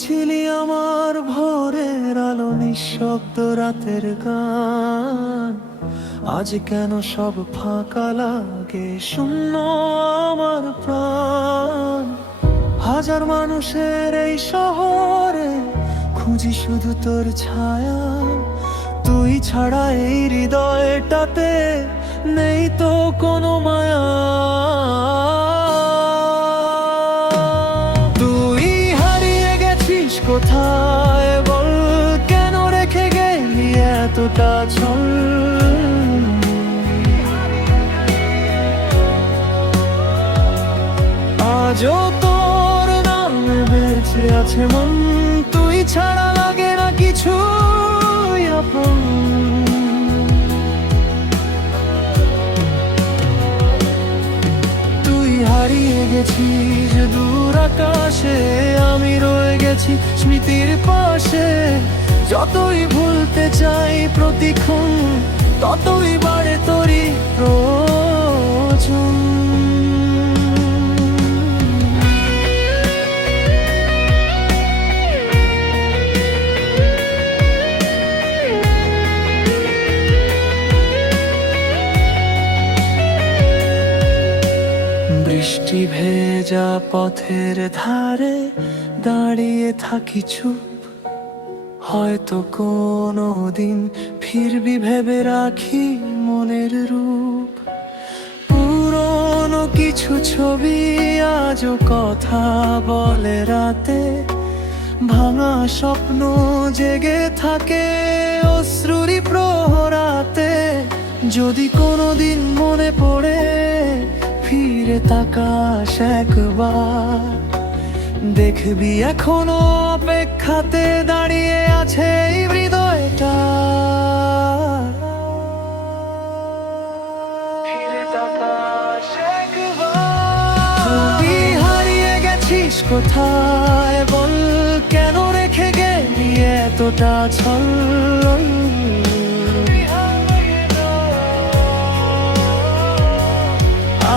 ছিলি আমার ভোরের আলো, নিঃশব্দ রাতের গান। আজ কেন সব ফাঁকা লাগে, শূন্য আমার প্রাণ। হাজার মানুষের এই শহরে খুঁজি শুধু তোর ছায়া। তুই ছাড়া এই হৃদয়টাতে নেই তো কোনো মায়া। তুই হারিয়ে গেছিস কোথায় বল, কেন রেখে গেলি এতটা ছল। আজও তোর নামে বেঁচে আছে মন, তুই ছাড়া লাগে না কিছু আপন। তুই হারিয়ে গেছিস দূর আকাশে, আমি রয়ে গেছি স্মৃতির পাশে। যতই ভুলতে চাই প্রতিক্ষণ, ততই বাড়ে তোরই প্রয়োজন। বৃষ্টি ভেজা পথের ধারে দাঁড়িয়ে থাকি চুপ, হয়তো কোনো দিন ফিরবি ভেবে রাখি মনের রূপ। পুরনো কিছু ছবি আজও কথা বলে রাতে, ভাঙা স্বপ্ন জেগে থাকে অশ্রুরি প্রহরাতে। যদি কোনোদিন মনে পড়ে ফিরে তাকাস একবার, দেখবি এখনো অপেক্ষাতে দাঁড়িয়ে আছে এই হৃদয়টা। ফিরে তাকাস একবার। তুই হারিয়ে গেছিস কোথায় বল, কেন রেখে গেলি এতটা ছল।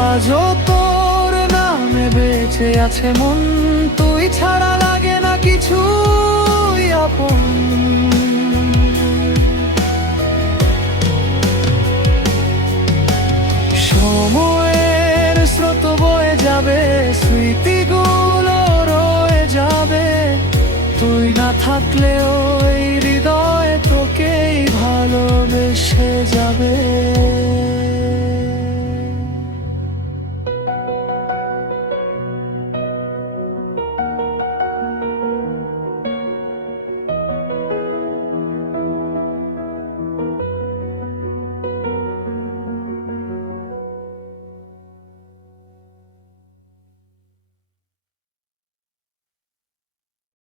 আজও তোর নামে বেঁচে আছে মন, তুই ছাড়া লাগে না কিছু আপন। সময়ের স্রোত বয়ে যাবে, স্মৃতিগুলো রয়ে যাবে। তুই না থাকলেও এই হৃদয় তোকেই ভালোবেসে যাবে।